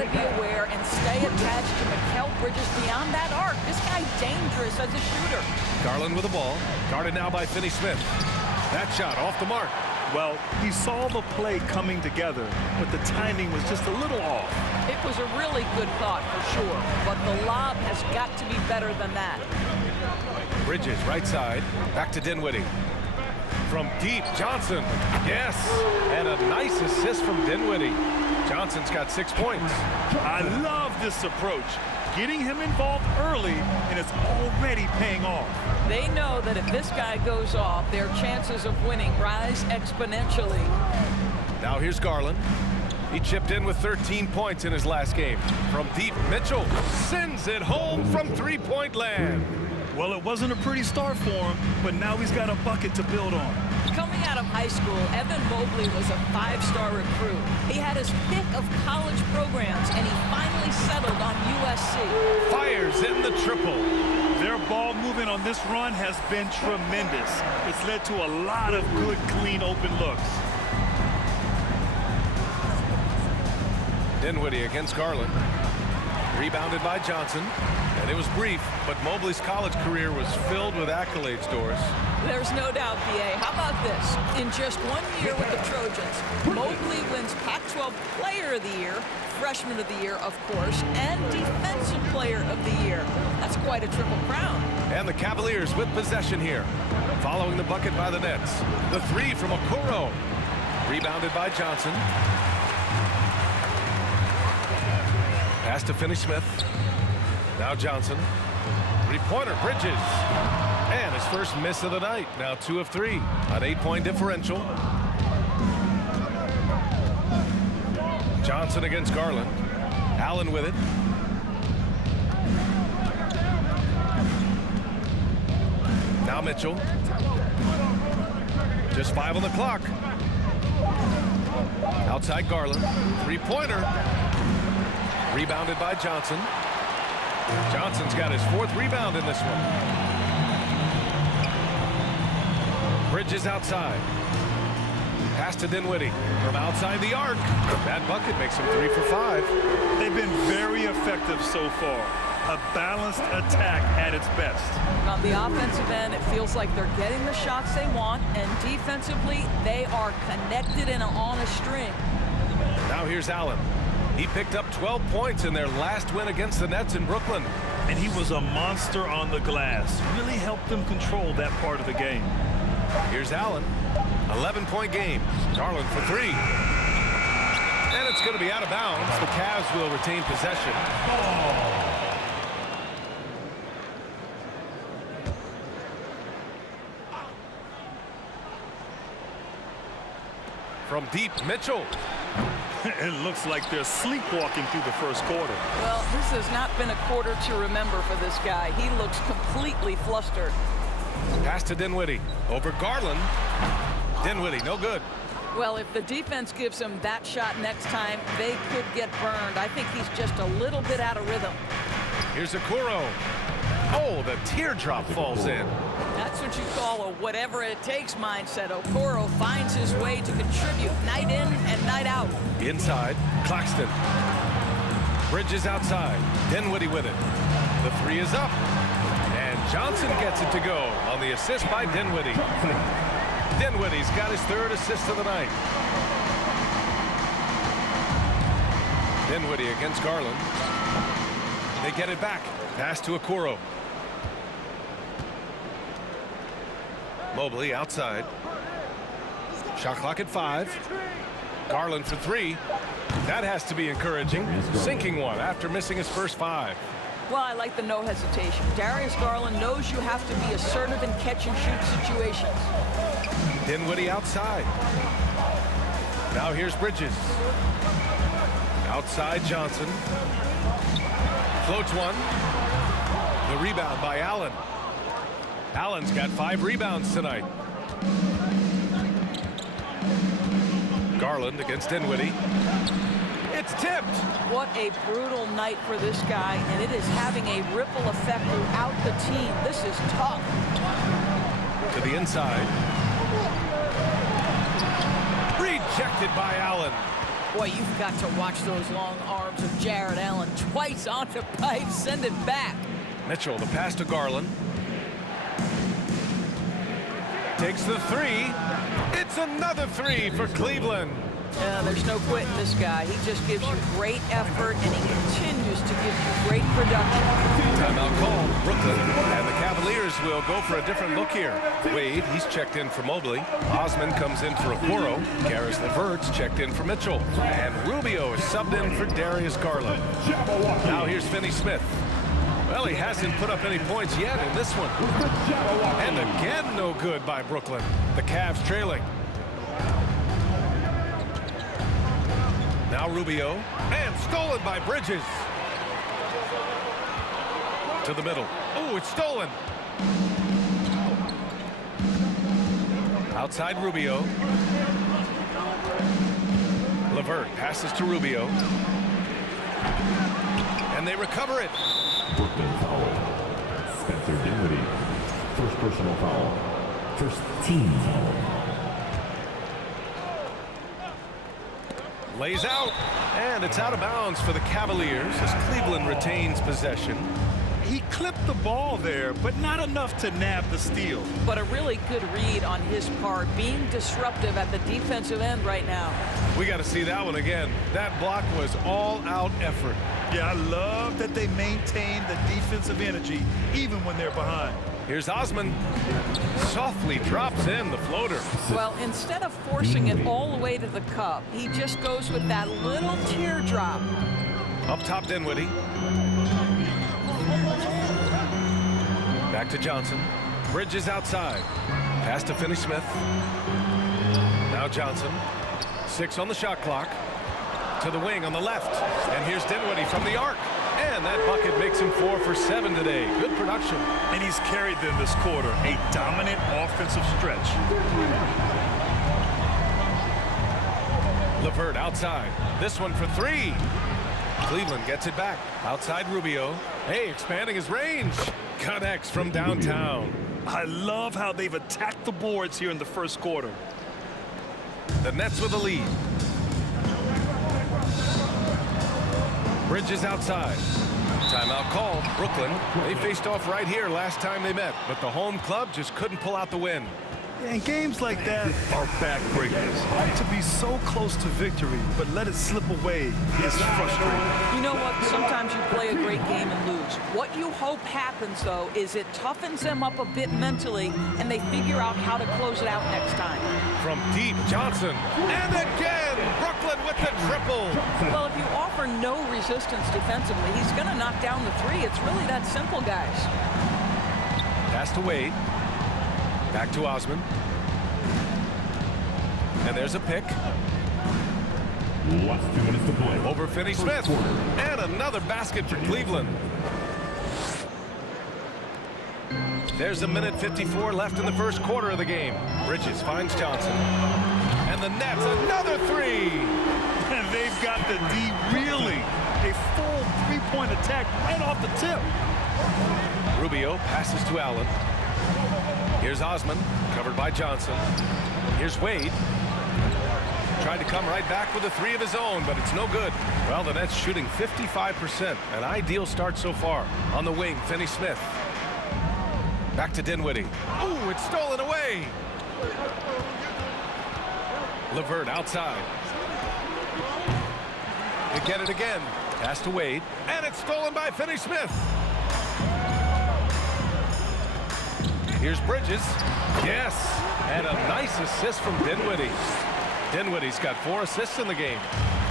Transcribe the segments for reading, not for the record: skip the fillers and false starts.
got to be aware and stay attached to Mikal Bridges beyond that arc. This guy's dangerous as a shooter. Garland with the ball. Guarded now by Finney-Smith. That shot off the mark. Well, he saw the play coming together, but the timing was just a little off. It was a really good thought for sure, but the lob has got to be better than that. Bridges, right side. Back to Dinwiddie. From deep, Johnson. Yes, and a nice assist from Dinwiddie. Johnson's got 6 points. I love this approach. Getting him involved early, and it's already paying off. They know that if this guy goes off, their chances of winning rise exponentially. Now here's Garland. He chipped in with 13 points in his last game. From deep, Mitchell sends it home from three-point land. Well, it wasn't a pretty start for him, but now he's got a bucket to build on. Coming out of high school, Evan Mobley was a 5-star recruit. He had his pick of college programs, and he finally settled on USC. Fires in the triple. Their ball movement on this run has been tremendous. It's led to a lot of good, clean, open looks. Dinwiddie against Garland. Rebounded by Johnson. And it was brief, but Mobley's college career was filled with accolades, Doris. There's no doubt, B.A. How about this? In just 1 year with the Trojans, Mobley wins Pac-12 Player of the Year, Freshman of the Year, of course, and Defensive Player of the Year. That's quite a triple crown. And the Cavaliers with possession here. Following the bucket by the Nets. The three from Okoro. Rebounded by Johnson. Pass to Finney-Smith. Now Johnson. Three-pointer, Bridges. And his first miss of the night. Now 2 of 3. An 8-point differential. Johnson against Garland. Allen with it. Now Mitchell. Just 5 on the clock. Outside Garland. Three-pointer. Rebounded by Johnson. Johnson's got his 4th rebound in this one. Bridges outside. Pass to Dinwiddie from outside the arc. That bucket makes him 3 for 5. They've been very effective so far. A balanced attack at its best. On the offensive end, it feels like they're getting the shots they want, and defensively, they are connected and on a string. Now here's Allen. He picked up 12 points in their last win against the Nets in Brooklyn. And he was a monster on the glass. Really helped them control that part of the game. Here's Allen. 11-point game. Garland for 3. And it's going to be out of bounds. The Cavs will retain possession. From deep, Mitchell. It looks like they're sleepwalking through the first quarter. Well, this has not been a quarter to remember for this guy. He looks completely flustered. Pass to Dinwiddie. Over Garland. Dinwiddie, no good. Well, if the defense gives him that shot next time, they could get burned. I think he's just a little bit out of rhythm. Here's Okoro. Oh, the teardrop falls in. That's what you call a whatever it takes mindset. Okoro finds his way to contribute night in and night out. Inside, Claxton. Bridges outside. Dinwiddie with it. The 3 is up. And Johnson gets it to go on the assist by Dinwiddie. Dinwiddie's got his 3rd assist of the night. Dinwiddie against Garland. They get it back. Pass to Okoro. Mobley outside. Shot clock at 5. Garland for 3. That has to be encouraging. Sinking one after missing his first 5. Well, I like the no hesitation. Darius Garland knows you have to be assertive in catch-and-shoot situations. Dinwiddie outside. Now here's Bridges. Outside Johnson. Floats one. The rebound by Allen. Allen's got 5 rebounds tonight. Garland against Dinwiddie. It's tipped. What a brutal night for this guy, and it is having a ripple effect throughout the team. This is tough. To the inside. Rejected by Allen. Boy, you've got to watch those long arms of Jared Allen. Twice on the pipe, send it back. Mitchell, the pass to Garland. Takes the three. It's another three for Cleveland. There's no quitting this guy. He just gives you great effort, and he continues to give you great production. Timeout called, Brooklyn, and the Cavaliers will go for a different look here. Wade, he's checked in for Mobley. Osman comes in for Okoro. Karis LeVert's checked in for Mitchell. And Rubio is subbed in for Darius Garland. Now here's Finney-Smith. Well, he hasn't put up any points yet in this one. And again, no good by Brooklyn. The Cavs trailing. Now Rubio, and stolen by Bridges. To the middle. Oh, it's stolen. Outside Rubio. LeVert passes to Rubio. And they recover it. Brooklyn foul. Spencer Dinwiddie. First personal foul. First team foul. Lays out, and it's out of bounds for the Cavaliers as Cleveland retains possession. He clipped the ball there, but not enough to nab the steal. But a really good read on his part, being disruptive at the defensive end right now. We got to see that one again. That block was all-out effort. Yeah, I love that they maintain the defensive energy even when they're behind. Here's Osman. Softly drops in the floater. Well, instead of forcing it all the way to the cup, he just goes with that little teardrop. Up top, Dinwiddie. Back to Johnson. Bridges outside. Pass to Finney-Smith. Now Johnson. 6 on the shot clock. To the wing on the left. And here's Dinwiddie from the arc. And that bucket makes him 4 for 7 today. Good production. And he's carried them this quarter. A dominant offensive stretch. LeVert outside. This one for 3. Cleveland gets it back. Outside Rubio. Hey, expanding his range. Connects from downtown. I love how they've attacked the boards here in the first quarter. The Nets with the lead. Bridges outside. Timeout called. Brooklyn. They faced off right here last time they met, but the home club just couldn't pull out the win. And games like that are backbreakers. To be so close to victory, but let it slip away is frustrating. You know what? Sometimes you play a great game and lose. What you hope happens, though, is it toughens them up a bit mentally, and they figure out how to close it out next time. From deep, Johnson. And again, Brooklyn with the triple. Well, if you offer no resistance defensively, he's going to knock down the 3. It's really that simple, guys. Pass to Wade. Back to Osman. And there's a pick. Last 2 minutes to play. Over Finney-Smith. And another basket for Cleveland. There's 1:54 left in the first quarter of the game. Bridges finds Johnson. And the Nets, another 3. And they've got the D reeling. A full 3-point attack right off the tip. Rubio passes to Allen. Here's Osman, covered by Johnson. Here's Wade. Tried to come right back with a 3 of his own, but it's no good. Well, the Nets shooting 55%. An ideal start so far. On the wing, Finney-Smith. Back to Dinwiddie. Ooh, it's stolen away. LeVert outside. They get it again. Pass to Wade. And it's stolen by Finney-Smith. Here's Bridges. Yes. And a nice assist from Dinwiddie. Dinwiddie's got 4 assists in the game.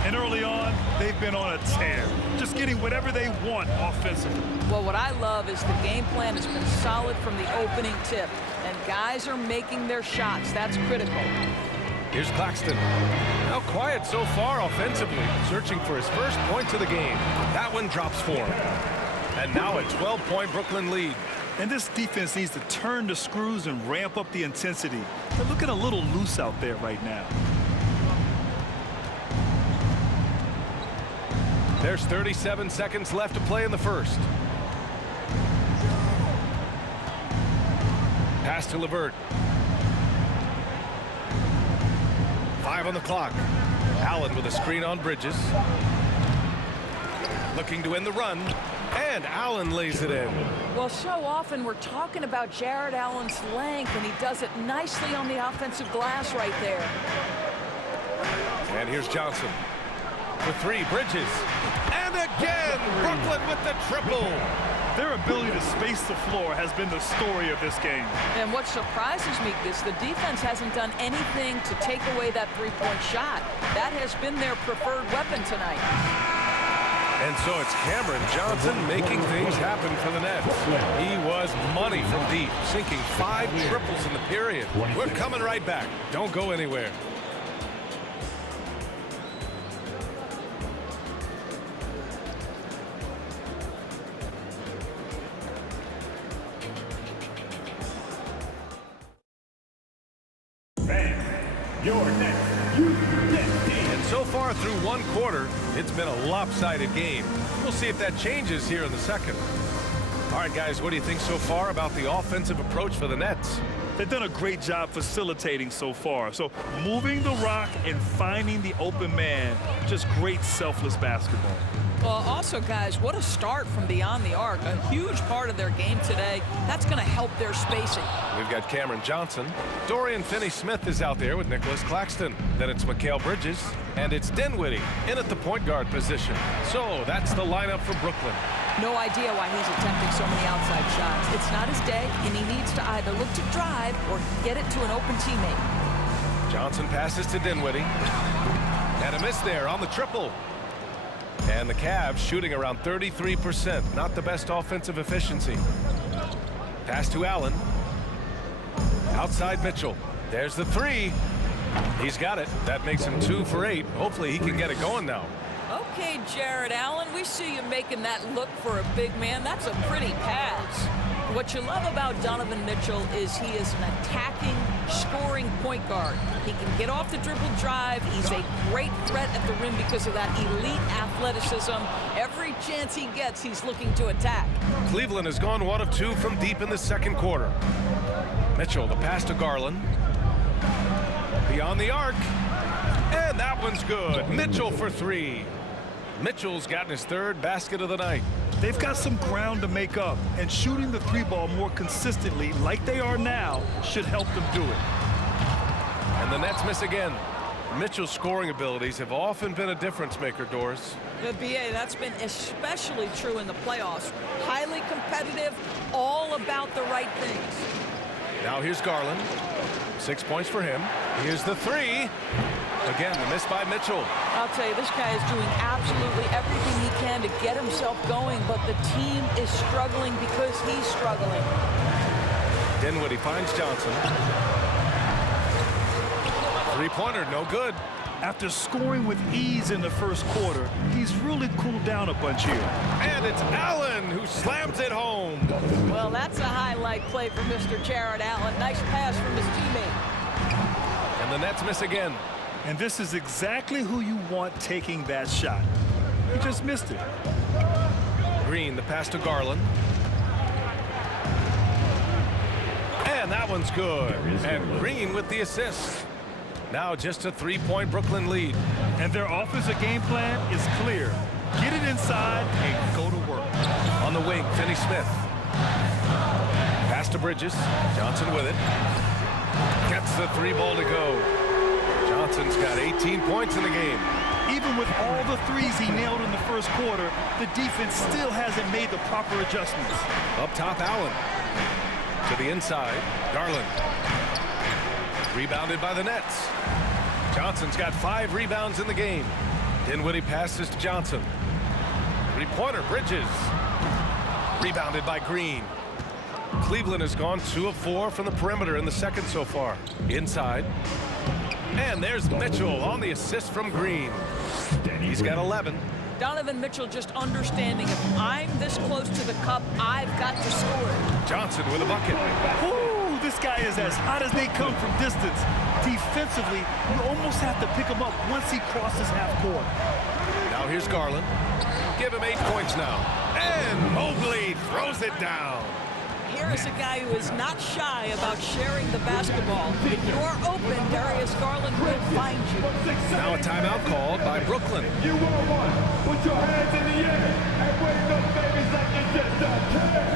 And early on, they've been on a tear. Just getting whatever they want offensively. Well, what I love is the game plan has been solid from the opening tip. And guys are making their shots. That's critical. Here's Claxton. Now quiet so far offensively. Searching for his first points of the game. That one drops for him. And now a 12-point Brooklyn lead. And this defense needs to turn the screws and ramp up the intensity. They're looking a little loose out there right now. There's 37 seconds left to play in the first. Pass to LeVert. 5 on the clock. Allen with a screen on Bridges. Looking to end the run. And Allen lays it in. Well, so often we're talking about Jared Allen's length, and he does it nicely on the offensive glass right there. And here's Johnson. For three, Bridges. And again, Brooklyn with the triple. Their ability to space the floor has been the story of this game. And what surprises me is the defense hasn't done anything to take away that three-point shot. That has been their preferred weapon tonight. And so it's Cameron Johnson making things happen for the Nets. He was money from deep, sinking 5 triples in the period. We're coming right back. Don't go anywhere. And so far through one quarter, it's been a lopsided game. We'll see if that changes here in the second. All right, guys, what do you think so far about the offensive approach for the Nets? They've done a great job facilitating so far. So moving the rock and finding the open man, just great selfless basketball. Well, also, guys, what a start from beyond the arc. A huge part of their game today. That's going to help their spacing. We've got Cameron Johnson. Dorian Finney-Smith is out there with Nicholas Claxton. Then it's Mikal Bridges. And it's Dinwiddie in at the point guard position. So that's the lineup for Brooklyn. No idea why he's attempting so many outside shots. It's not his day, and he needs to either look to drive or get it to an open teammate. Johnson passes to Dinwiddie. And a miss there on the triple. And the Cavs shooting around 33%. Not the best offensive efficiency. Pass to Allen. Outside Mitchell. There's the three. He's got it. That makes him 2 for 8. Hopefully he can get it going now. Okay, Jared Allen, we see you making that look for a big man. That's a pretty pass. What you love about Donovan Mitchell is he is an attacking, scoring point guard. He can get off the dribble drive. He's a great threat at the rim because of that elite athleticism. Every chance he gets, he's looking to attack. Cleveland has gone 1 of 2 from deep in the second quarter. Mitchell, the pass to Garland. Beyond the arc. And that one's good. Mitchell for 3. Mitchell's gotten his 3rd basket of the night. They've got some ground to make up, and shooting the 3-ball more consistently like they are now should help them do it. And the Nets miss again. Mitchell's scoring abilities have often been a difference maker, Doris. The BA, that's been especially true in the playoffs. Highly competitive, all about the right things. Now here's Garland. 6 points for him. Here's the 3. Again, the miss by Mitchell. I'll tell you, this guy is doing absolutely everything he can to get himself going, but the team is struggling because he's struggling. Dinwiddie finds Johnson. 3-pointer, no good. After scoring with ease in the first quarter, he's really cooled down a bunch here. And it's Allen who slams it home. Well, that's a highlight play for Mr. Jared Allen. Nice pass from his teammate. And the Nets miss again. And this is exactly who you want taking that shot. He just missed it. Green, the pass to Garland. And that one's good. And Green with the assist. Now just a 3-point Brooklyn lead. And their offensive game plan is clear. Get it inside and go to work. On the wing, Finney-Smith. Pass to Bridges. Johnson with it. Gets the 3-ball to go. Johnson's got 18 points in the game. Even with all the threes he nailed in the first quarter, the defense still hasn't made the proper adjustments. Up top, Allen. To the inside, Garland. Rebounded by the Nets. Johnson's got 5 rebounds in the game. Dinwiddie passes to Johnson. 3-pointer, Bridges. Rebounded by Green. Cleveland has gone 2 of 4 from the perimeter in the second so far. Inside. And there's Mitchell on the assist from Green. He's got 11. Donovan Mitchell just understanding if I'm this close to the cup, I've got to score it. Johnson with a bucket. Ooh, this guy is as hot as they come from distance. Defensively, you almost have to pick him up once he crosses half court. Now here's Garland. Give him 8 points now. And Mobley throws it down. Here is a guy who is not shy about sharing the basketball. If you are open, Darius Garland will find you. Now a timeout called by Brooklyn. You are one. Put your hands in the air and wave those babies like you just don't care.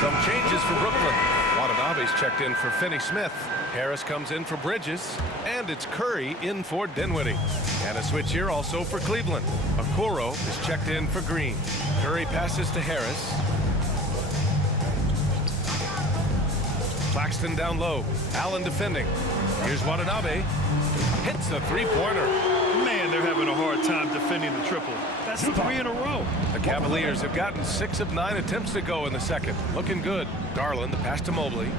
Some changes for Brooklyn. Watanabe's checked in for Finney Smith. Harris comes in for Bridges. And it's Curry in for Dinwiddie. And a switch here also for Cleveland. Okoro is checked in for Green. Curry passes to Harris. Claxton down low. Allen defending. Here's Watanabe. Hits a three-pointer. Man, they're having a hard time defending the triple. That's 3 in a row. The Cavaliers have gotten 6 of 9 attempts to go in the second. Looking good. Garland, the pass to Mobley.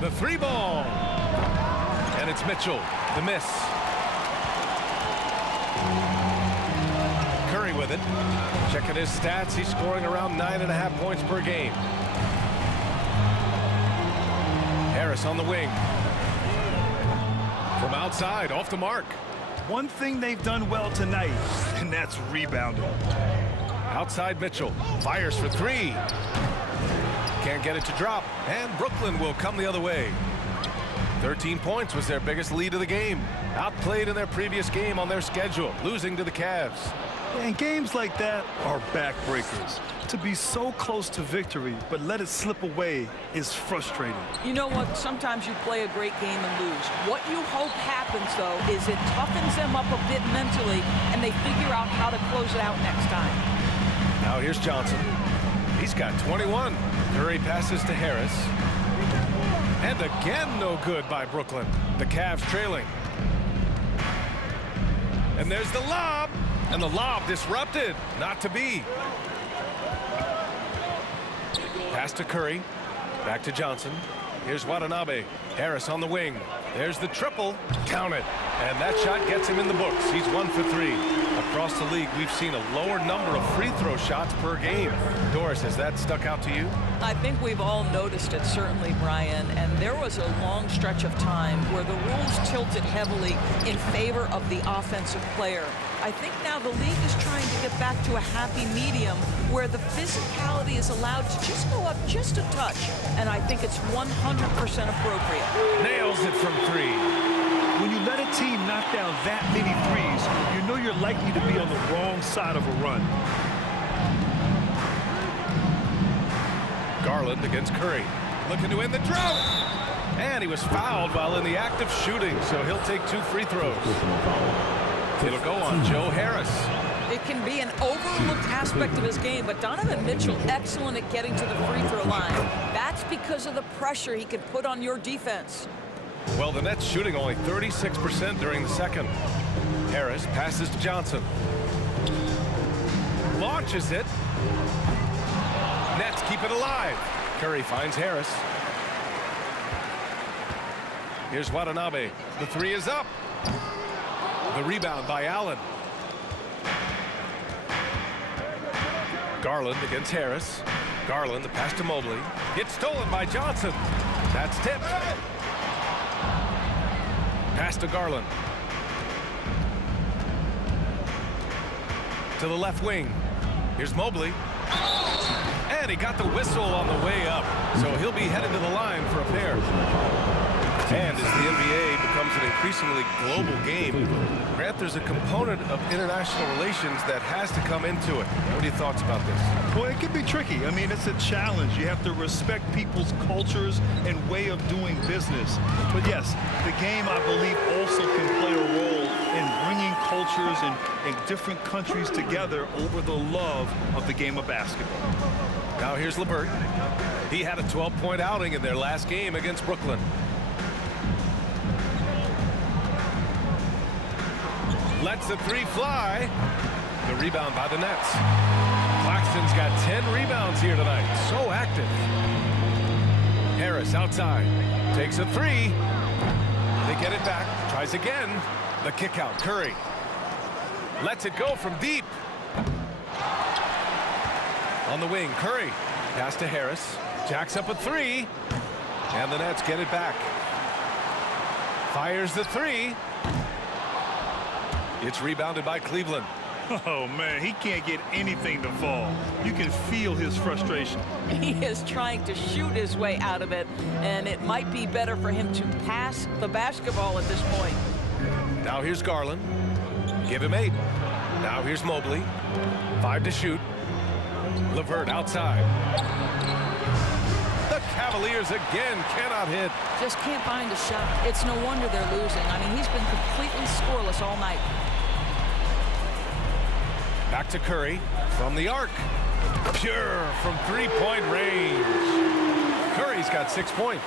The three ball. And it's Mitchell. The miss. Curry with it. Checking his stats. He's scoring around 9.5 points per game. Harris on the wing. From outside, off the mark. One thing they've done well tonight, and that's rebounding. Outside Mitchell. Fires for 3. Can't get it to drop. And Brooklyn will come the other way. 13 points was their biggest lead of the game. Outplayed in their previous game on their schedule, losing to the Cavs. And games like that are backbreakers. To be so close to victory, but let it slip away is frustrating. You know what? Sometimes you play a great game and lose. What you hope happens, though, is it toughens them up a bit mentally, and they figure out how to close it out next time. Now here's Johnson. He's got 21. Curry passes to Harris. And again, no good by Brooklyn. The Cavs trailing. And there's the lob. And the lob disrupted. Not to be. Pass to Curry. Back to Johnson. Here's Watanabe. Harris on the wing. There's the triple. Count it. And that shot gets him in the books. He's 1 for 3. Across the league, we've seen a lower number of free throw shots per game. Doris, has that stuck out to you? I think we've all noticed it, certainly, Brian. And there was a long stretch of time where the rules tilted heavily in favor of the offensive player. I think now the league is trying to get back to a happy medium where the physicality is allowed to just go up just a touch. And I think it's 100% appropriate. Nails it from 3. When you let a team knock down that many threes, you know you're likely to be on the wrong side of a run. Garland against Curry. Looking to end the drought. And he was fouled while in the act of shooting, so he'll take 2 free throws. It'll go on Joe Harris. It can be an overlooked aspect of his game, but Donovan Mitchell, excellent at getting to the free throw line. That's because of the pressure he can put on your defense. Well, the Nets shooting only 36% during the second. Harris passes to Johnson. Launches it. Nets keep it alive. Curry finds Harris. Here's Watanabe. The 3 is up. The rebound by Allen. Garland against Harris. Garland, the pass to Mobley. It's stolen by Johnson. That's tipped. Pass to Garland. To the left wing. Here's Mobley. And he got the whistle on the way up. So he'll be headed to the line for a pair. And as the NBA becomes an increasingly global game, Grant, there's a component of international relations that has to come into it. What are your thoughts about this? Well, it can be tricky. I mean, it's a challenge. You have to respect people's cultures and way of doing business. But yes, the game, I believe, also can play a role in bringing cultures and different countries together over the love of the game of basketball. Now here's LeVert. He had a 12-point outing in their last game against Brooklyn. Lets the 3 fly. The rebound by the Nets. Claxton's got 10 rebounds here tonight. So active. Harris outside. Takes a 3. They get it back. Tries again. The kick out. Curry. Lets it go from deep. On the wing, Curry. Pass to Harris. Jacks up a three. And the Nets get it back. Fires the three. It's rebounded by Cleveland. Oh, man, he can't get anything to fall. You can feel his frustration. He is trying to shoot his way out of it, and it might be better for him to pass the basketball at this point. Now here's Garland. Give him 8. Now here's Mobley. 5 to shoot. LeVert outside. The Cavaliers again cannot hit. Just can't find a shot. It's no wonder they're losing. I mean, he's been completely scoreless all night. Back to Curry from the arc. Pure from three-point range. Curry's got 6 points.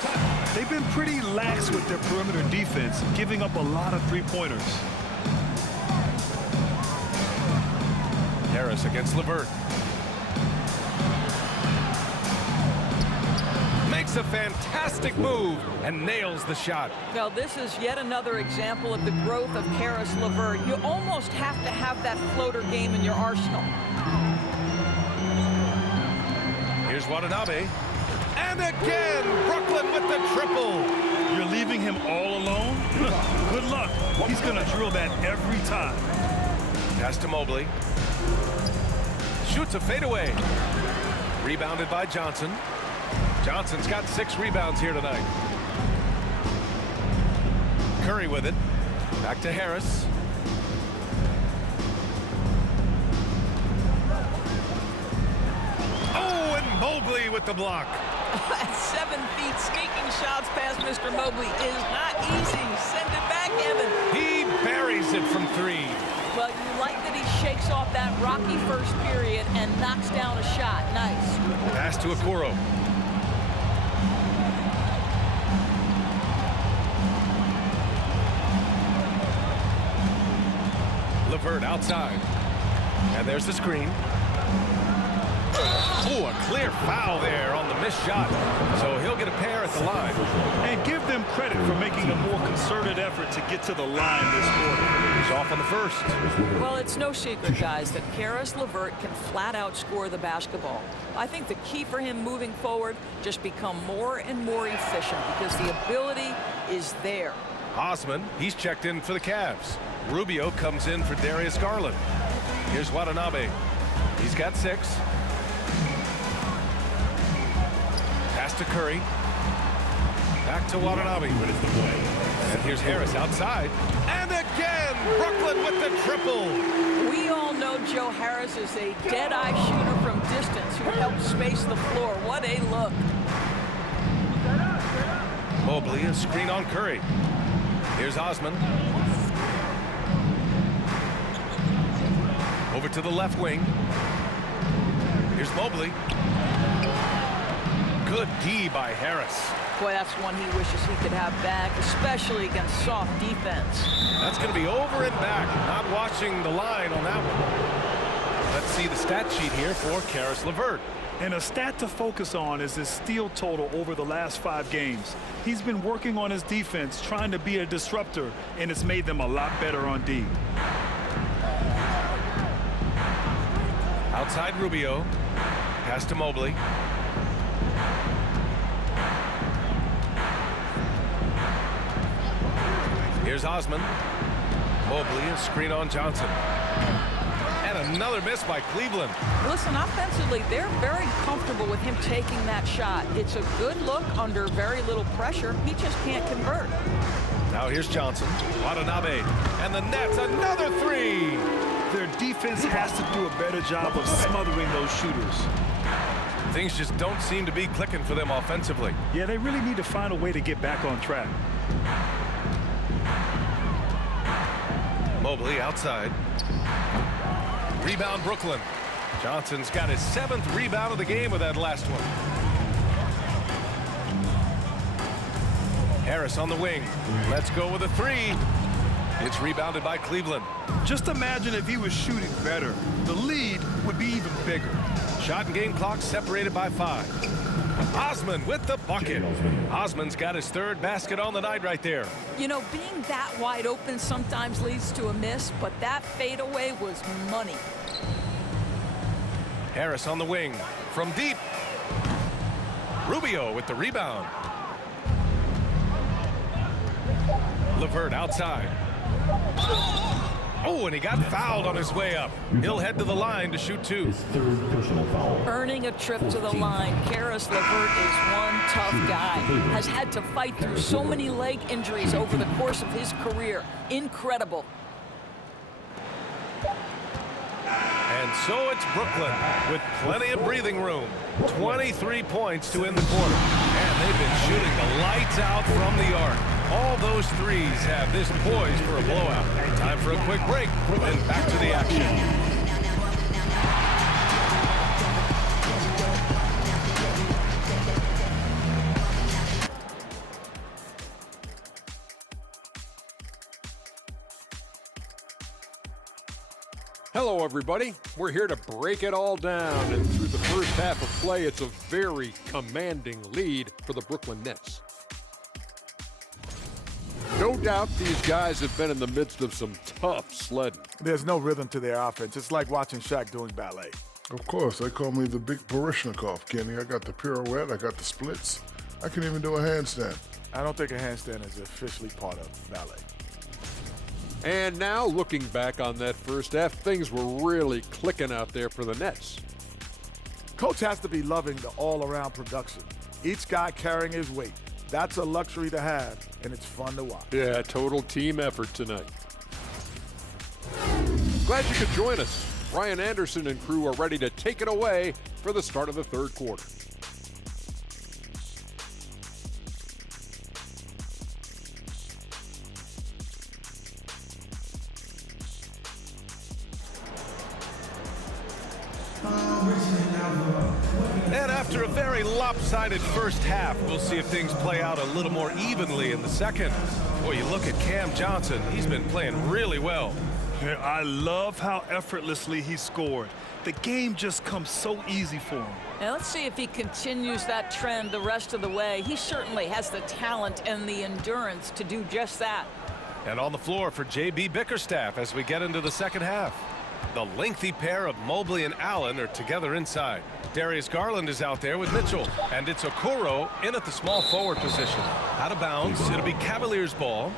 They've been pretty lax with their perimeter defense, giving up a lot of three-pointers. Harris against LeVert. Makes a fantastic move and nails the shot. Well, this is yet another example of the growth of Caris LeVert. You almost have to have that floater game in your arsenal. Here's Watanabe. And again, Brooklyn with the triple. You're leaving him all alone? Good luck. He's going to drill that every time. Pass to Mobley. Shoots a fadeaway. Rebounded by Johnson. Johnson's got 6 rebounds here tonight. Curry with it. Back to Harris. Oh, and Mobley with the block. At 7 feet, sneaking shots past Mr. Mobley is not easy. Send it back, Evan. He buries it from 3. Well, you like that he shakes off that rocky first period and knocks down a shot. Nice. Pass to Okoro. LeVert outside. And there's the screen. Oh, a clear foul there on the missed shot. So he'll get a pair at the line. And give them credit for making a more concerted effort to get to the line this quarter. He's off on the first. Well, it's no secret, guys, that Caris LeVert can flat out score the basketball. I think the key for him moving forward, just become more and more efficient because the ability is there. Osman, he's checked in for the Cavs. Rubio comes in for Darius Garland. Here's Watanabe. He's got 6. Pass to Curry. Back to Watanabe. And here's Harris outside. And again, Brooklyn with the triple. We all know Joe Harris is a dead-eye shooter from distance who helps space the floor. What a look. Mobley, a screen on Curry. Here's Osman. Over to the left wing. Here's Mobley. Good D by Harris. Boy, that's one he wishes he could have back, especially against soft defense. That's going to be over and back. Not watching the line on that one. Let's see the stat sheet here for Caris LeVert. And a stat to focus on is his steal total over the last 5 games. He's been working on his defense, trying to be a disruptor, and it's made them a lot better on D. Outside Rubio. Pass to Mobley. Here's Osman. Mobley, a screen on Johnson. And another miss by Cleveland. Listen, offensively, they're very comfortable with him taking that shot. It's a good look under very little pressure. He just can't convert. Now here's Johnson. Watanabe. And the Nets, another 3. Their defense has to do a better job of smothering those shooters. Things just don't seem to be clicking for them offensively. Yeah, they really need to find a way to get back on track. Mobley outside. Rebound Brooklyn. Johnson's got his 7th rebound of the game with that last one. Harris on the wing. Let's go with a 3. It's rebounded by Cleveland. Just imagine if he was shooting better. The lead would be even bigger. Shot and game clock separated by 5. Osman with the bucket. Osman's got his 3rd basket on the night right there. You know, being that wide open sometimes leads to a miss, but that fadeaway was money. Harris on the wing. From deep. Rubio with the rebound. LeVert outside. Oh, and he got fouled on his way up. He'll head to the line to shoot 2. His third personal foul. Earning a trip to the line, Caris LeVert is one tough guy. Has had to fight through so many leg injuries over the course of his career. Incredible. And so it's Brooklyn with plenty of breathing room. 23 points to end the quarter. And they've been shooting the lights out from the arc. All those threes have this poised for a blowout. Time for a quick break, then back to the action. Hello, everybody. We're here to break it all down, and through the first half of play, it's a very commanding lead for the Brooklyn Nets. No doubt these guys have been in the midst of some tough sledding. There's no rhythm to their offense. It's like watching Shaq doing ballet. Of course, they call me the Big Baryshnikov, Kenny. I got the pirouette, I got the splits. I can even do a handstand. I don't think a handstand is officially part of ballet. And now, looking back on that first half, things were really clicking out there for the Nets. Coach has to be loving the all-around production. Each guy carrying his weight. That's a luxury to have, and it's fun to watch. Yeah, total team effort tonight. Glad you could join us. Ryan Anderson and crew are ready to take it away for the start of the third quarter. And after a very lopsided first half, we'll see if things play out a little more evenly in the second. Boy, you look at Cam Johnson. He's been playing really well. Yeah, I love how effortlessly he scored. The game just comes so easy for him. Now let's see if he continues that trend the rest of the way. He certainly has the talent and the endurance to do just that. And on the floor for J.B. Bickerstaff as we get into the second half. The lengthy pair of Mobley and Allen are together inside. Darius Garland is out there with Mitchell. And it's Okoro in at the small forward position. Out of bounds. It'll be Cavaliers ball.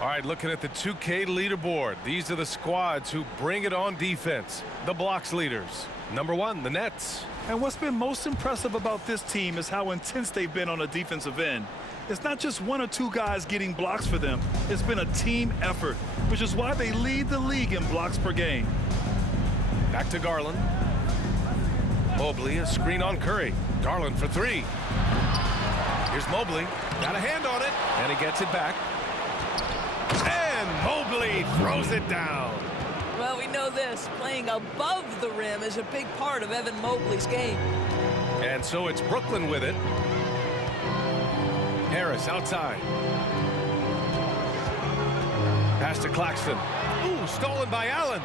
All right, looking at the 2K leaderboard. These are the squads who bring it on defense. The blocks leaders. Number 1, the Nets. And what's been most impressive about this team is how intense they've been on the defensive end. It's not just one or two guys getting blocks for them. It's been a team effort, which is why they lead the league in blocks per game. Back to Garland. Mobley, a screen on Curry. Garland for 3. Here's Mobley. Got a hand on it, and he gets it back. And Mobley throws it down. Well, we know this. Playing above the rim is a big part of Evan Mobley's game. And so it's Brooklyn with it. Harris outside. Pass to Claxton. Ooh, stolen by Allen.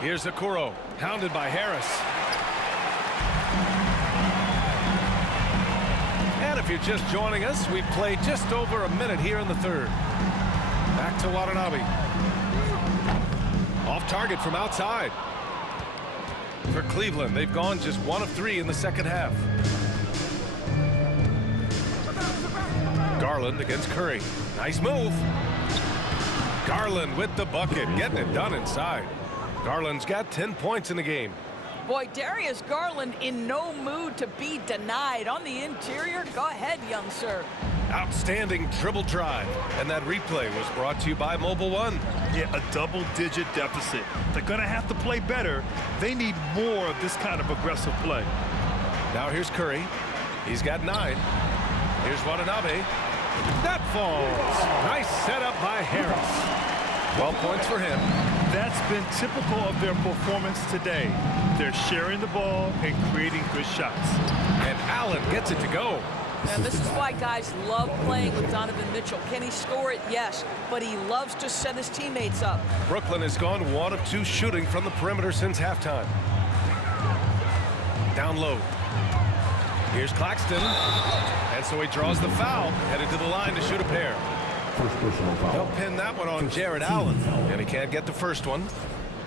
Here's Okoro, hounded by Harris. And if you're just joining us, we've played just over a minute here in the third. Back to Watanabe. Off target from outside. For Cleveland, they've gone just 1 of 3 in the second half. Garland against Curry. Nice move. Garland with the bucket, getting it done inside. Garland's got 10 points in the game. Boy, Darius Garland in no mood to be denied. On the interior, go ahead, young sir. Outstanding dribble drive. And that replay was brought to you by Mobile One. Yeah, a double-digit deficit. They're going to have to play better. They need more of this kind of aggressive play. Now here's Curry. He's got 9. Here's Watanabe. That falls. Nice setup by Harris. 12 points for him. That's been typical of their performance today. They're sharing the ball and creating good shots. And Allen gets it to go. And this is why guys love playing with Donovan Mitchell. Can he score it? Yes. But he loves to set his teammates up. Brooklyn has gone 1 of 2 shooting from the perimeter since halftime. Down low. Here's Claxton. And so he draws the foul, headed to the line to shoot a pair. First personal foul. They'll pin that one on Jared Allen. And he can't get the first one.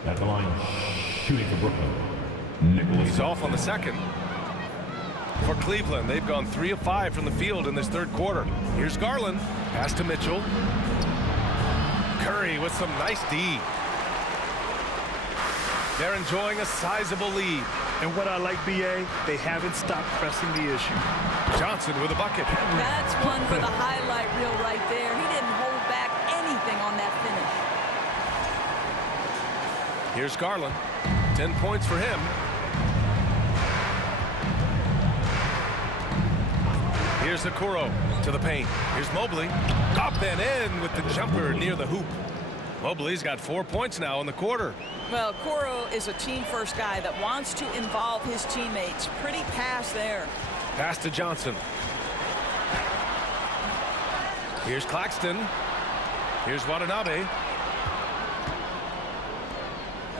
At the line, shooting for Brooklyn. Nicholas. He's off on the second. For Cleveland, they've gone 3 of 5 from the field in this third quarter. Here's Garland. Pass to Mitchell. Curry with some nice D. They're enjoying a sizable lead. And what I like, BA, they haven't stopped pressing the issue. Johnson with a bucket. That's one for the highlight reel right there. He didn't hold back anything on that finish. Here's Garland. 10 points for him. Here's Okoro to the paint. Here's Mobley. Up and in with the jumper near the hoop. Mobley's got 4 points now in the quarter. Well, Okoro is a team-first guy that wants to involve his teammates. Pretty pass there. Pass to Johnson. Here's Claxton. Here's Watanabe.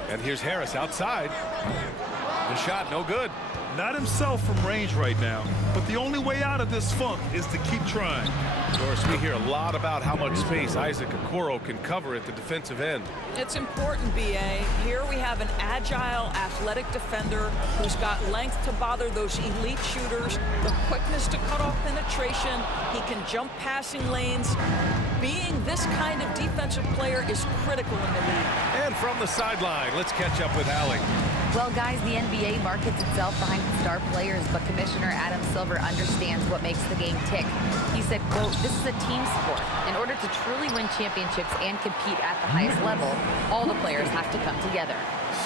And here's Harris outside. The shot no good. Not himself from range right now, but the only way out of this funk is to keep trying. Of course, we hear a lot about how much space Isaac Okoro can cover at the defensive end. It's important, BA. Here we have an agile, athletic defender who's got length to bother those elite shooters, the quickness to cut off penetration. He can jump passing lanes. Being this kind of defensive player is critical in the league. And from the sideline, let's catch up with Allie. Well, guys, the NBA markets itself behind star players, but Commissioner Adam Silver understands what makes the game tick. He said, quote, "This is a team sport. In order to truly win championships and compete at the highest level, all the players have to come together."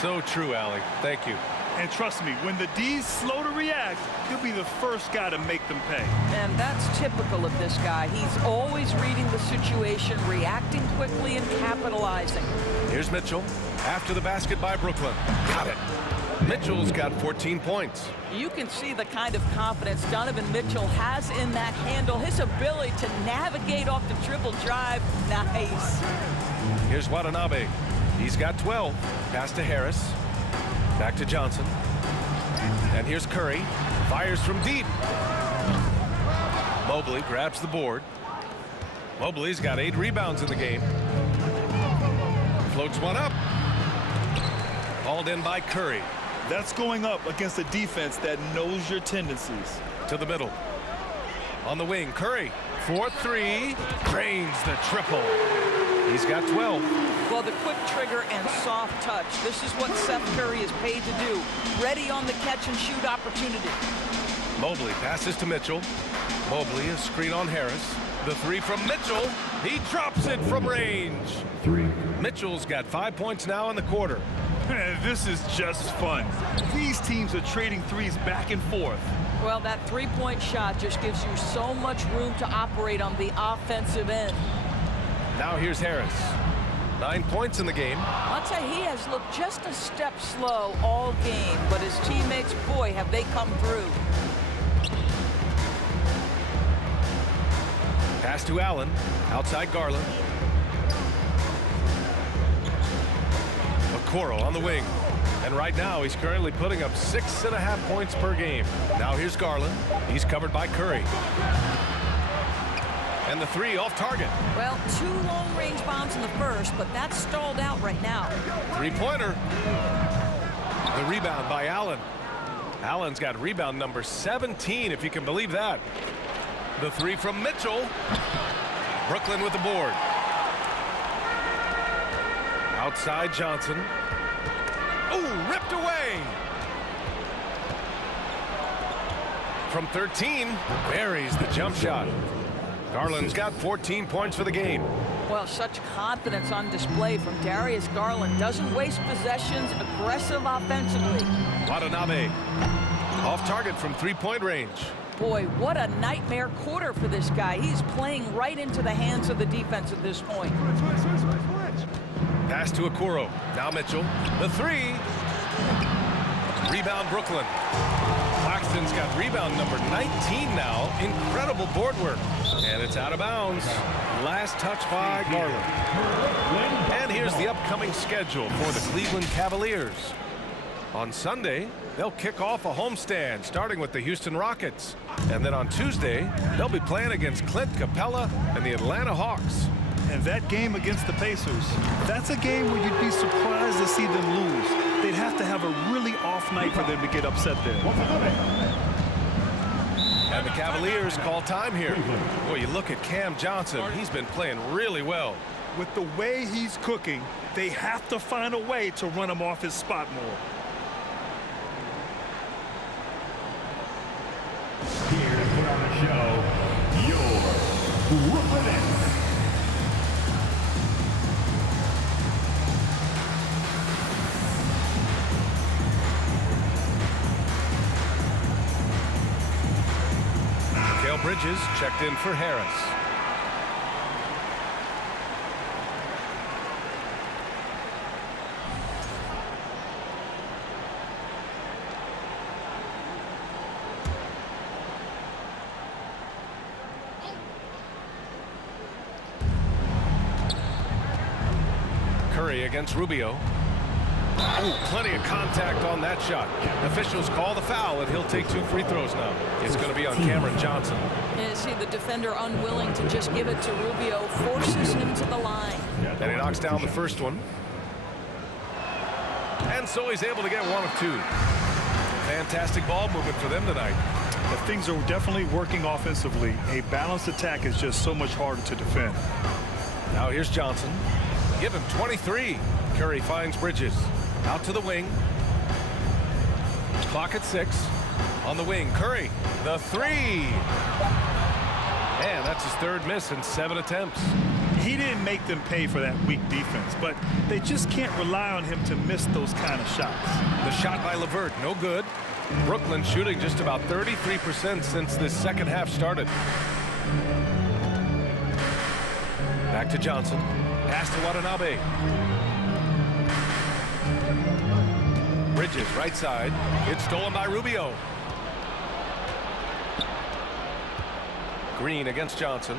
So true, Allie. Thank you. And trust me, when the D's slow to react, he'll be the first guy to make them pay. And that's typical of this guy. He's always reading the situation, reacting quickly, and capitalizing. Here's Mitchell. After the basket by Brooklyn. Got it. Mitchell's got 14 points. You can see the kind of confidence Donovan Mitchell has in that handle. His ability to navigate off the dribble drive. Nice. Here's Watanabe. He's got 12. Pass to Harris. Back to Johnson. And here's Curry. Fires from deep. Mobley grabs the board. Mobley's got 8 rebounds in the game. Floats one up. Hauled in by Curry. That's going up against a defense that knows your tendencies. To the middle. On the wing, Curry. 4-3. Drains the triple. He's got 12. Well, the quick trigger and soft touch. This is what Seth Curry is paid to do. Ready on the catch and shoot opportunity. Mobley passes to Mitchell. Mobley, a screen on Harris. The 3 from Mitchell. He drops it from range. 3. Mitchell's got 5 points now in the quarter. This is just fun. These teams are trading threes back and forth. Well, that three-point shot just gives you so much room to operate on the offensive end. Now here's Harris. 9 points in the game. I'll tell you, he has looked just a step slow all game, but his teammates, boy, have they come through. Pass to Allen. Outside Garland. Okoro on the wing. And right now, he's currently putting up 6.5 points per game. Now here's Garland. He's covered by Curry. And the 3 off target. Well, 2 long-range bombs in the first, but that's stalled out right now. 3-pointer. The rebound by Allen. Allen's got rebound number 17, if you can believe that. The 3 from Mitchell. Brooklyn with the board. Outside Johnson. Oh, ripped away. From 13, buries the jump shot. Garland's got 14 points for the game. Well, such confidence on display from Darius Garland. Doesn't waste possessions, aggressive offensively. Watanabe. Off target from 3-point range. Boy, what a nightmare quarter for this guy. He's playing right into the hands of the defense at this point. Pass to Okoro. Now Mitchell. The 3. Rebound Brooklyn. Claxton's got rebound number 19 now. Incredible board work. And it's out of bounds. Last touch by Garland. And here's the upcoming schedule for the Cleveland Cavaliers. On Sunday, they'll kick off a homestand, starting with the Houston Rockets. And then on Tuesday, they'll be playing against Clint Capella and the Atlanta Hawks. And that game against the Pacers, that's a game where you'd be surprised to see them lose. They'd have to have a really off night for them to get upset there. And the Cavaliers call time here. Boy, you look at Cam Johnson. He's been playing really well. With the way he's cooking, they have to find a way to run him off his spot more. Here to put on the show, your Brooklyn Nets. Mikal Bridges checked in for Harris. Curry against Rubio. Oh, plenty of contact on that shot. Officials call the foul, and he'll take 2 free throws now. It's going to be on Cameron Johnson. You see the defender unwilling to just give it to Rubio, forces him to the line. And he knocks down the first one. And so he's able to get 1 of 2. Fantastic ball movement for them tonight. But things are definitely working offensively. A balanced attack is just so much harder to defend. Now here's Johnson. Give him 23. Curry finds Bridges. Out to the wing. Clock at 6. On the wing, Curry. The 3. And that's his 3rd miss in 7 attempts. He didn't make them pay for that weak defense, but they just can't rely on him to miss those kind of shots. The shot by LeVert, no good. Brooklyn shooting just about 33% since this second half started. Back to Johnson. Pass to Watanabe. Bridges, right side. It's stolen by Rubio. Green against Johnson.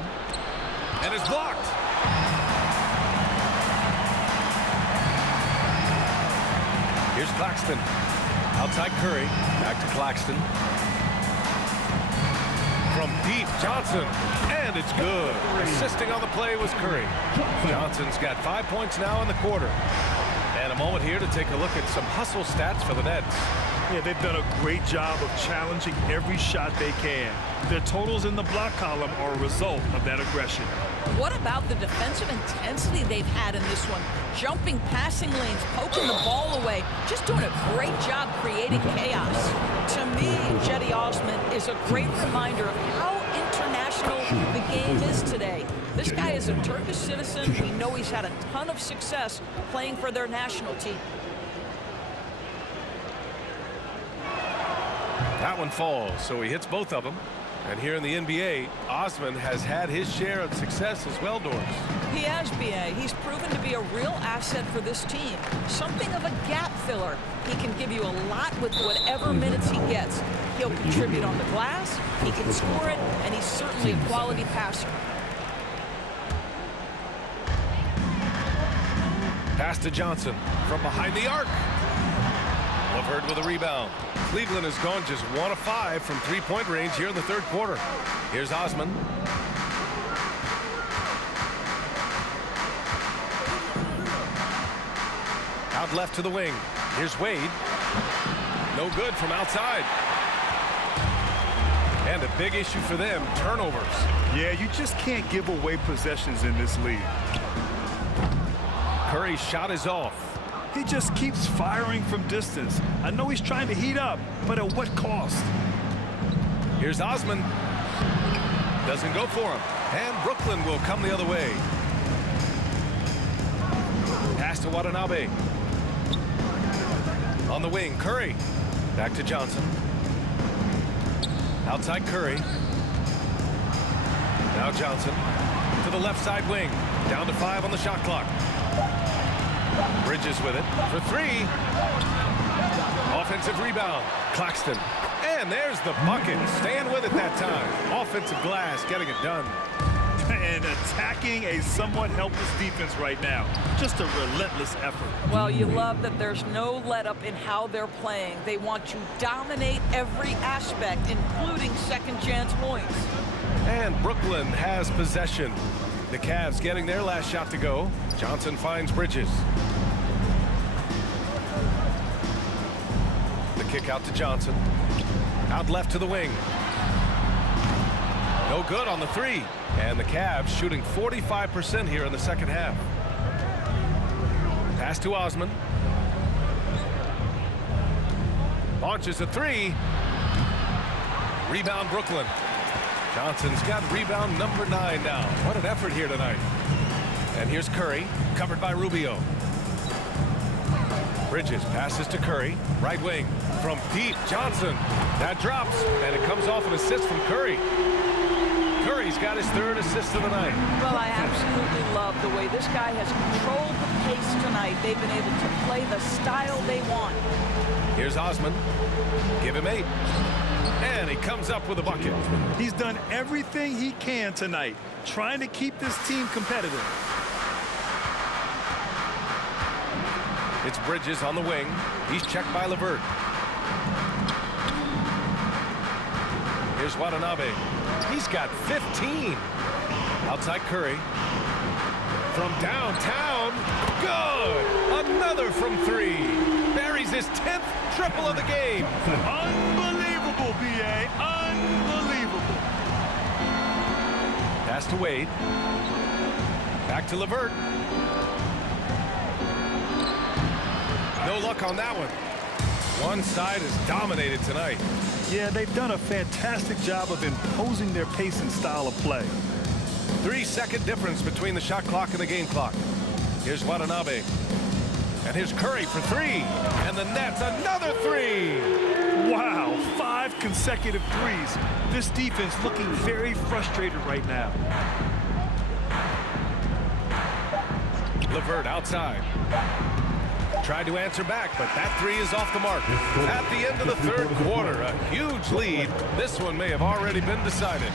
And is blocked. Here's Claxton. Outside Curry. Back to Claxton. From deep, Johnson. And it's good. Assisting on the play was Curry. Johnson's got 5 points now in the quarter. And a moment here to take a look at some hustle stats for the Nets. Yeah, they've done a great job of challenging every shot they can. Their totals in the block column are a result of that aggression. What about the defensive intensity they've had in this one? Jumping passing lanes, poking the ball away, just doing a great job creating chaos. To me, Cedi Osman is a great reminder of how international the game is today. This guy is a Turkish citizen. We know he's had a ton of success playing for their national team. That one falls, so he hits both of them. And here in the NBA, Osman has had his share of success as well, Doris. He has, B.A. He's proven to be a real asset for this team. Something of a gap filler. He can give you a lot with whatever minutes he gets. He'll contribute on the glass, he can score it, and he's certainly a quality passer. Pass to Johnson from behind the arc. LeVert with a rebound. Cleveland has gone just 1 of 5 from 3-point range here in the 3rd quarter. Here's Osman. Out left to the wing. Here's Wade. No good from outside. And a big issue for them, turnovers. Yeah, you just can't give away possessions in this league. Curry's shot is off. He just keeps firing from distance. I know he's trying to heat up, but at what cost? Here's Osman. Doesn't go for him. And Brooklyn will come the other way. Pass to Watanabe. On the wing, Curry. Back to Johnson. Outside Curry. Now Johnson. To the left side wing. Down to 5 on the shot clock. Bridges with it for 3. Offensive rebound. Claxton. And there's the bucket. Staying with it that time. Offensive glass, getting it done. And attacking a somewhat helpless defense right now. Just a relentless effort. Well, you love that there's no let-up in how they're playing. They want to dominate every aspect, including second-chance points. And Brooklyn has possession. The Cavs getting their last shot to go. Johnson finds Bridges. Kick out to Johnson. Out left to the wing. No good on the three. And the Cavs shooting 45% here in the second half. Pass to Osman. Launches a three. Rebound Brooklyn. Johnson's got rebound number 9 now. What an effort here tonight. And here's Curry, covered by Rubio. Bridges passes to Curry, right wing. From deep, Johnson. That drops, and it comes off an assist from Curry. Curry's got his 3rd assist of the night. Well, I absolutely love the way this guy has controlled the pace tonight. They've been able to play the style they want. Here's Osman. Give him 8. And he comes up with a bucket. He's done everything he can tonight, trying to keep this team competitive. It's Bridges on the wing. He's checked by LeVert. Here's Watanabe. He's got 15. Outside Curry. From downtown. Good. Another from 3. Buries his 10th triple of the game. Unbelievable, B.A. Unbelievable. Pass to Wade. Back to LeVert. No luck on that one. One side is dominated tonight. Yeah, they've done a fantastic job of imposing their pace and style of play. 3-second difference between the shot clock and the game clock. Here's Watanabe. And here's Curry for 3. And the Nets another 3. Wow, 5 consecutive threes. This defense looking very frustrated right now. LeVert outside. Tried to answer back, but that 3 is off the mark. At the end of the 3rd quarter, a huge lead. This one may have already been decided.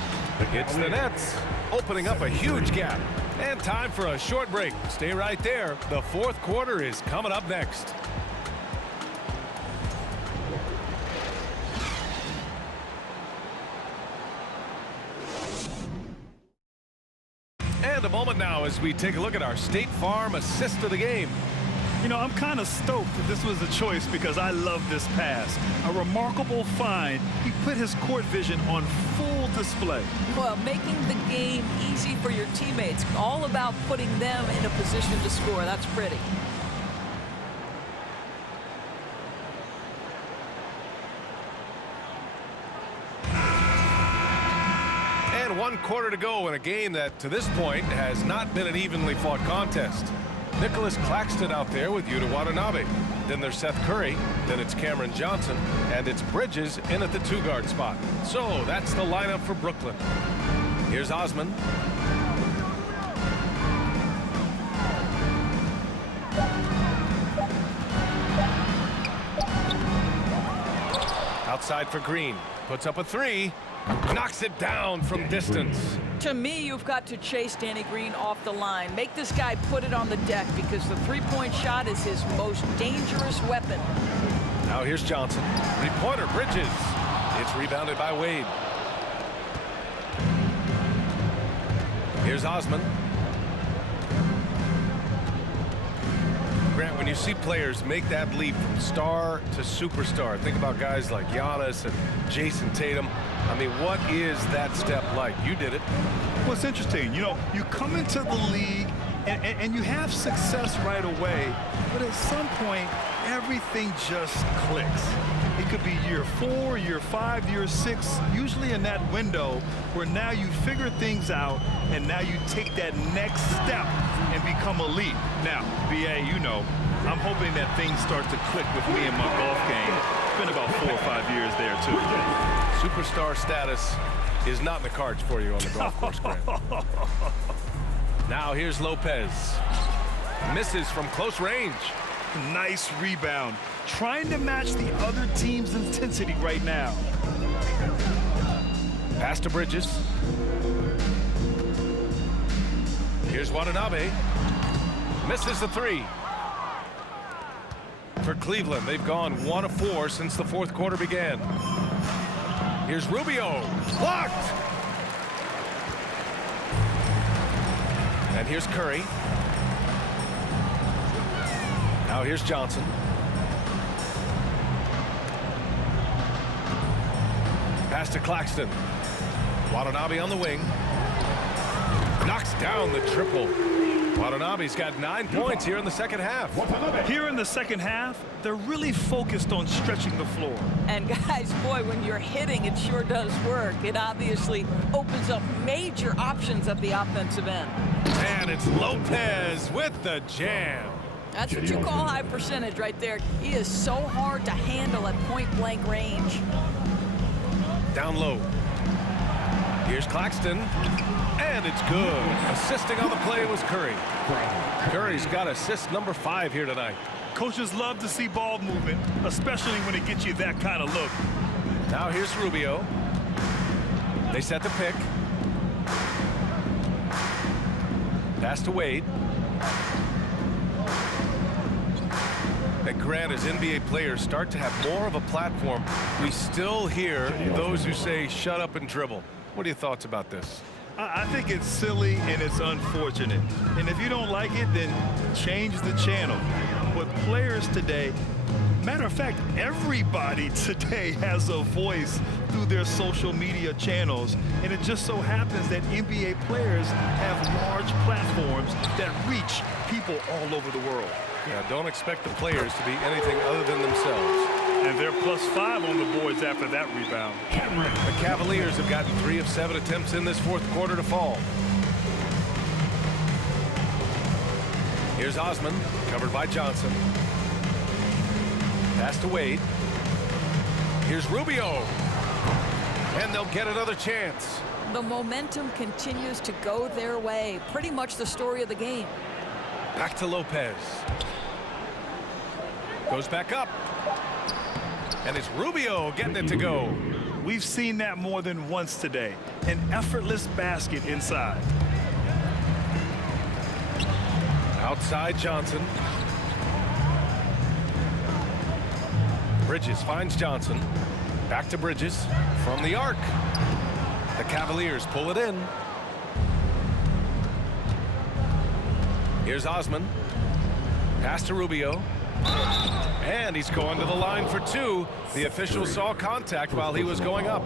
It's the Nets opening up a huge gap. And time for a short break. Stay right there. The 4th quarter is coming up next. And a moment now as we take a look at our State Farm assist of the game. You know, I'm kind of stoked that this was a choice because I love this pass. A remarkable find. He put his court vision on full display. Well, making the game easy for your teammates. All about putting them in a position to score. That's pretty. And 1 quarter to go in a game that, to this point, has not been an evenly fought contest. Nicholas Claxton out there with Yuta Watanabe. Then there's Seth Curry. Then it's Cameron Johnson. And it's Bridges in at the 2-guard spot. So that's the lineup for Brooklyn. Here's Osman. Outside for Green. Puts up a 3. Knocks it down from distance. To me, you've got to chase Danny Green off the line. Make this guy put it on the deck because the 3-point shot is his most dangerous weapon. Now here's Johnson. 3-pointer, Bridges. It's rebounded by Wade. Here's Osman. Grant, when you see players make that leap from star to superstar, think about guys like Giannis and Jason Tatum. I mean, what is that step like? You did it. Well, it's interesting. You know, you come into the league and you have success right away, but at some point, everything just clicks. It could be year 4, year 5, year 6, usually in that window where now you figure things out and now you take that next step and become elite. Now, B.A., you know, I'm hoping that things start to click with me in my golf game. It's been about 4 or 5 years there, too. Superstar status is not in the cards for you on the golf course, Grant. Now here's Lopez. Misses from close range. Nice rebound. Trying to match the other team's intensity right now. Pass to Bridges. Here's Watanabe. Misses the 3. For Cleveland, they've gone 1 of 4 since the 4th quarter began. Here's Rubio. Blocked! And here's Curry. Now here's Johnson. Pass to Claxton. Watanabe on the wing. Knocks down the triple. Watanabe's got 9 points here in the second half. Here in the second half, they're really focused on stretching the floor. And guys, boy, when you're hitting, it sure does work. It obviously opens up major options at the offensive end. And it's Lopez with the jam. That's what you call high percentage right there. He is so hard to handle at point-blank range. Down low. Here's Claxton. And it's good. Assisting on the play was Curry. Curry's got assist number 5 here tonight. Coaches love to see ball movement, especially when it gets you that kind of look. Now here's Rubio. They set the pick. Pass to Wade. And Grant, as NBA players start to have more of a platform, we still hear those who say shut up and dribble. What are your thoughts about this? I think it's silly and it's unfortunate. And if you don't like it, then change the channel. But players today, matter of fact, everybody today has a voice through their social media channels. And it just so happens that NBA players have large platforms that reach people all over the world. Yeah, don't expect the players to be anything other than themselves. And they're +5 on the boards after that rebound. The Cavaliers have gotten 3 of 7 attempts in this fourth quarter to fall. Here's Osman, covered by Johnson. Pass to Wade. Here's Rubio. And they'll get another chance. The momentum continues to go their way. Pretty much the story of the game. Back to Lopez. Goes back up. And it's Rubio getting it to go. We've seen that more than once today. An effortless basket inside. Outside Johnson. Bridges finds Johnson. Back to Bridges from the arc. The Cavaliers pull it in. Here's Osman. Pass to Rubio. And he's going to the line for 2. The official saw contact while he was going up.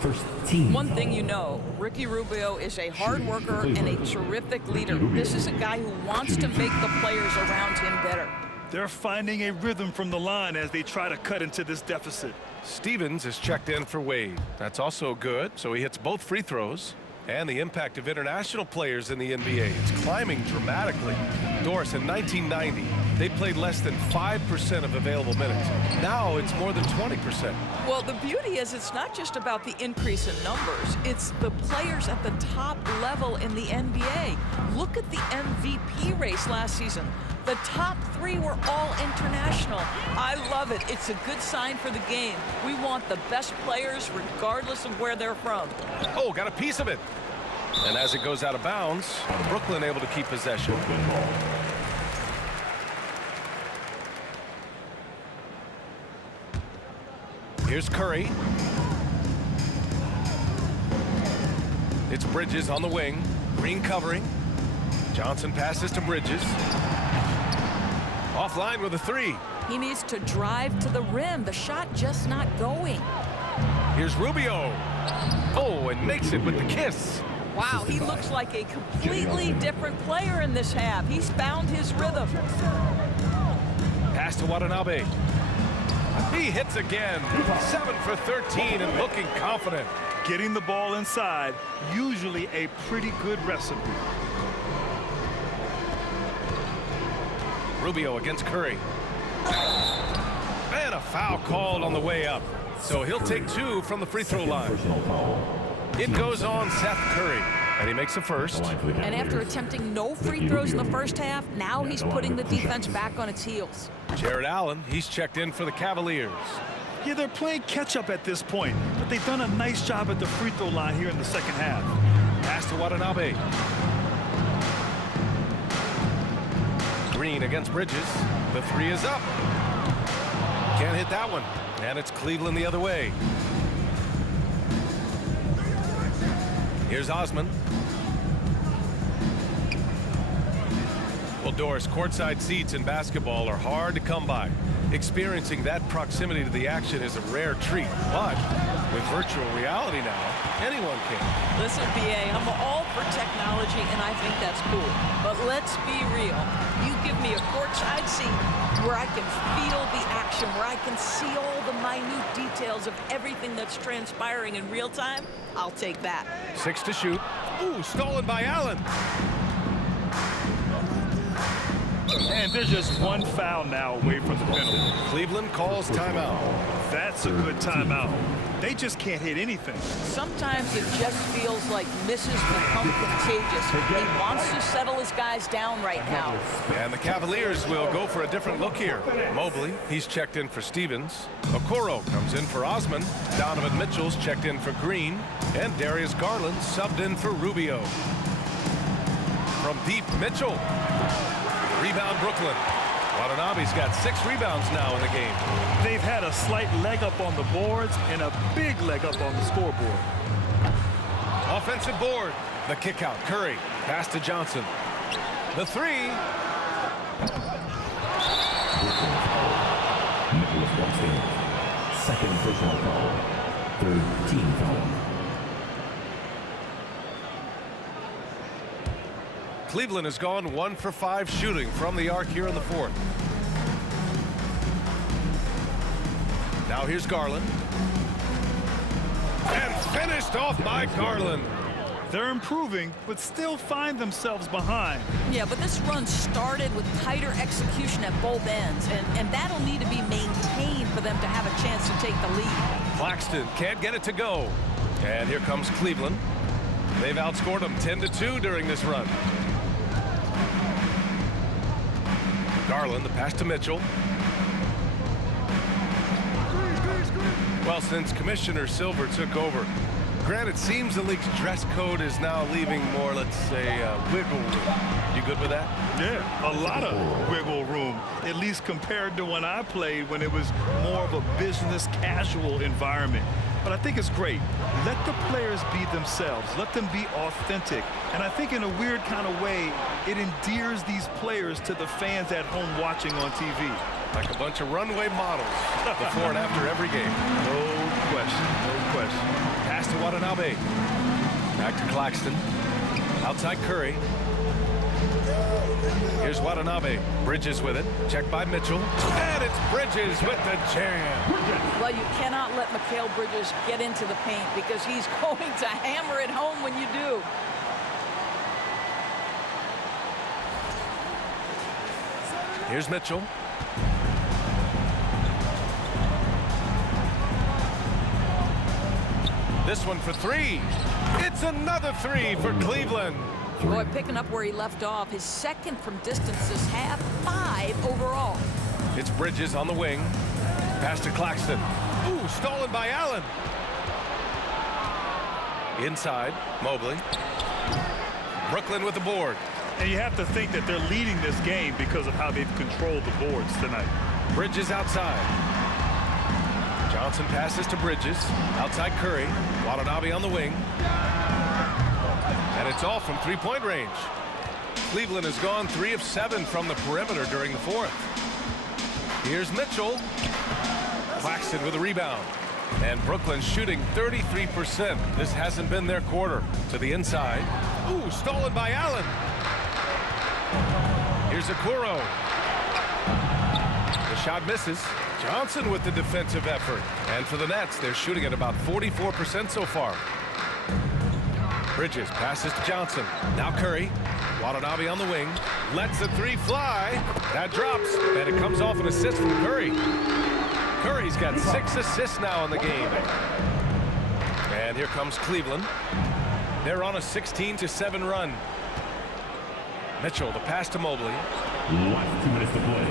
First team. One thing you know, Ricky Rubio is a hard worker and a terrific leader. This is a guy who wants to make the players around him better. They're finding a rhythm from the line as they try to cut into this deficit. Stevens is checked in for Wade. That's also good, so he hits both free throws. And the impact of international players in the NBA is climbing dramatically. Doris, in 1990, they played less than 5% of available minutes. Now it's more than 20%. Well, the beauty is it's not just about the increase in numbers. It's the players at the top level in the NBA. Look at the MVP race last season. The top 3 were all international. I love it. It's a good sign for the game. We want the best players regardless of where they're from. Oh, got a piece of it. And as it goes out of bounds, Brooklyn able to keep possession. Here's Curry. It's Bridges on the wing. Green covering. Johnson passes to Bridges. Offline with a 3. He needs to drive to the rim. The shot just not going. Here's Rubio. Oh, and makes it with the kiss. Wow, he looks like a completely different player in this half. He's found his rhythm. Pass to Watanabe. He hits again. 7 for 13 and looking confident. Getting the ball inside, usually a pretty good recipe. Rubio against Curry. And a foul called on the way up. So he'll take 2 from the free throw line. It goes on Seth Curry, and he makes a first. And after attempting no free throws in the first half, now he's putting the defense back on its heels. Jared Allen, he's checked in for the Cavaliers. Yeah, they're playing catch-up at this point, but they've done a nice job at the free throw line here in the second half. Pass to Watanabe. Green against Bridges. The 3 is up. Can't hit that one. And it's Cleveland the other way. Here's Osman. Well, Doris, courtside seats in basketball are hard to come by. Experiencing that proximity to the action is a rare treat, but with virtual reality now, anyone can. Listen, BA, I'm all for technology, and I think that's cool. But let's be real. You give me a courtside seat where I can feel the action, where I can see all the minute details of everything that's transpiring in real time, I'll take that. 6 to shoot. Ooh, stolen by Allen. And there's just one foul now away from the penalty. Cleveland calls timeout. That's a good timeout. They just can't hit anything. Sometimes it just feels like misses become contagious. He wants to settle his guys down right now. And the Cavaliers will go for a different look here. Mobley, he's checked in for Stevens. Okoro comes in for Osman. Donovan Mitchell's checked in for Green. And Darius Garland subbed in for Rubio. From deep, Mitchell. Rebound, Brooklyn. Watanabe's got 6 rebounds now in the game. They've had a slight leg up on the boards and a big leg up on the scoreboard. Offensive board. The kick out. Curry. Pass to Johnson. The 3. Nicholas Watson. Second personal foul. Third team foul. Cleveland has gone 1 for 5 shooting from the arc here in the 4th. Now here's Garland. And finished off by Garland. They're improving, but still find themselves behind. Yeah, but this run started with tighter execution at both ends, and that'll need to be maintained for them to have a chance to take the lead. Claxton can't get it to go. And here comes Cleveland. They've outscored them 10-2 during this run. Garland, the pass to Mitchell. Well, since Commissioner Silver took over, Grant, it seems the league's dress code is now leaving more, let's say, wiggle room. You good with that? Yeah, a lot of wiggle room, at least compared to when I played, when it was more of a business casual environment. But I think it's great. Let the players be themselves. Let them be authentic. And I think in a weird kind of way, it endears these players to the fans at home watching on TV. Like a bunch of runway models before and after every game. No question, no question. Pass to Watanabe. Back to Claxton. Outside Curry. Here's Watanabe. Bridges with it. Checked by Mitchell. And it's Bridges with the jam. Well, you cannot let Mikal Bridges get into the paint because he's going to hammer it home when you do. Here's Mitchell. This one for 3. It's another 3 for Cleveland. Boy, picking up where he left off. His second from distance this half, 5 overall. It's Bridges on the wing. Pass to Claxton. Ooh, stolen by Allen. Inside, Mobley. Brooklyn with the board. And you have to think that they're leading this game because of how they've controlled the boards tonight. Bridges outside. Johnson passes to Bridges. Outside Curry. Watanabe on the wing. And it's all from 3-point range. Cleveland has gone 3 of 7 from the perimeter during the 4th. Here's Mitchell. Claxton with a rebound. And Brooklyn shooting 33%. This hasn't been their quarter. To the inside. Ooh, stolen by Allen. Here's Okoro. The shot misses. Johnson with the defensive effort. And for the Nets, they're shooting at about 44% so far. Bridges passes to Johnson. Now Curry. Watanabe on the wing. Lets the 3 fly. That drops. And it comes off an assist from Curry. Curry's got 6 assists now in the game. And here comes Cleveland. They're on a 16-7 run. Mitchell, the pass to Mobley. Last 2 minutes to play.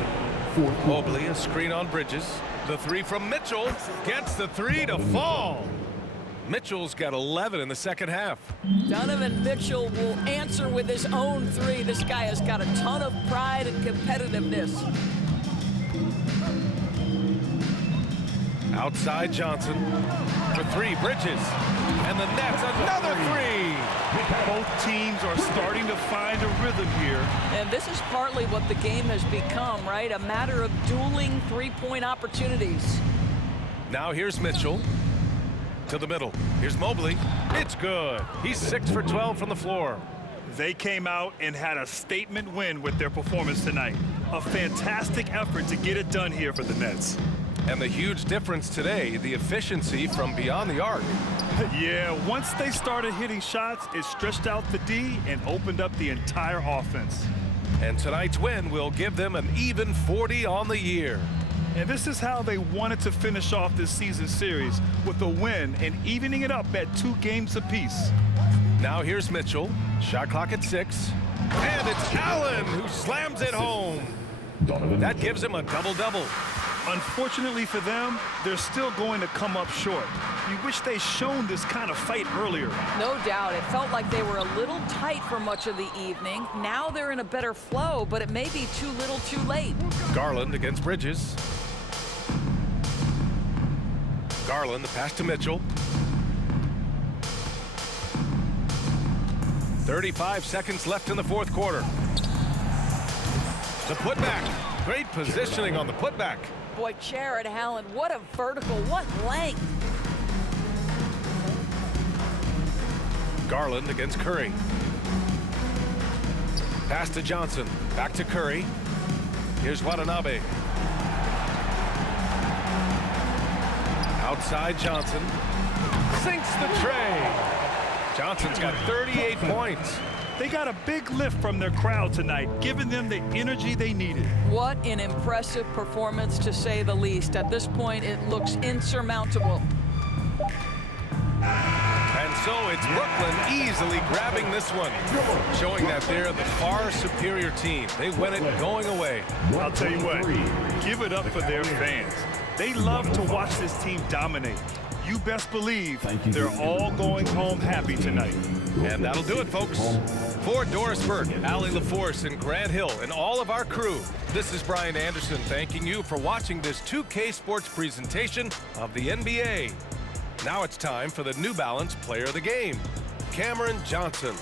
Mobley, a screen on Bridges. The 3 from Mitchell. Gets the 3 to fall. Mitchell's got 11 in the second half. Donovan Mitchell will answer with his own 3. This guy has got a ton of pride and competitiveness. Outside Johnson for three. Bridges. And the Nets, another three. Both teams are starting to find a rhythm here. And this is partly what the game has become, right? A matter of dueling three-point opportunities. Now here's Mitchell to the middle. Here's Mobley. It's good. He's 6 for 12 from the floor. They came out and had a statement win with their performance tonight. A fantastic effort to get it done here for the Nets. And the huge difference today, the efficiency from beyond the arc. Yeah, once they started hitting shots, it stretched out the D and opened up the entire offense. And tonight's win will give them an even 40 on the year. And this is how they wanted to finish off this season series, with a win and evening it up at 2 games apiece. Now here's Mitchell. Shot clock at 6. And it's Allen who slams it home. That gives him a double-double. Unfortunately for them, they're still going to come up short. You wish they'd shown this kind of fight earlier. No doubt. It felt like they were a little tight for much of the evening. Now they're in a better flow, but it may be too little too late. Garland against Bridges. Garland, the pass to Mitchell. 35 seconds left in the fourth quarter. The putback. Great positioning on the putback. Boy, Jared Allen, what a vertical, what length. Garland against Curry. Pass to Johnson. Back to Curry. Here's Watanabe. Outside Johnson. Sinks the tray. Johnson's got 38 points. They got a big lift from their crowd tonight, giving them the energy they needed. What an impressive performance, to say the least. At this point, it looks insurmountable. And so it's Brooklyn easily grabbing this one, showing that they're the far superior team. They win it going away. I'll tell you what, give it up for their fans. They love to watch this team dominate. You best believe they're all going home happy tonight. And that'll do it, folks. For Doris Burke, Allie LaForce, and Grant Hill, and all of our crew, this is Brian Anderson thanking you for watching this 2K Sports presentation of the NBA. Now it's time for the New Balance Player of the Game, Cameron Johnson.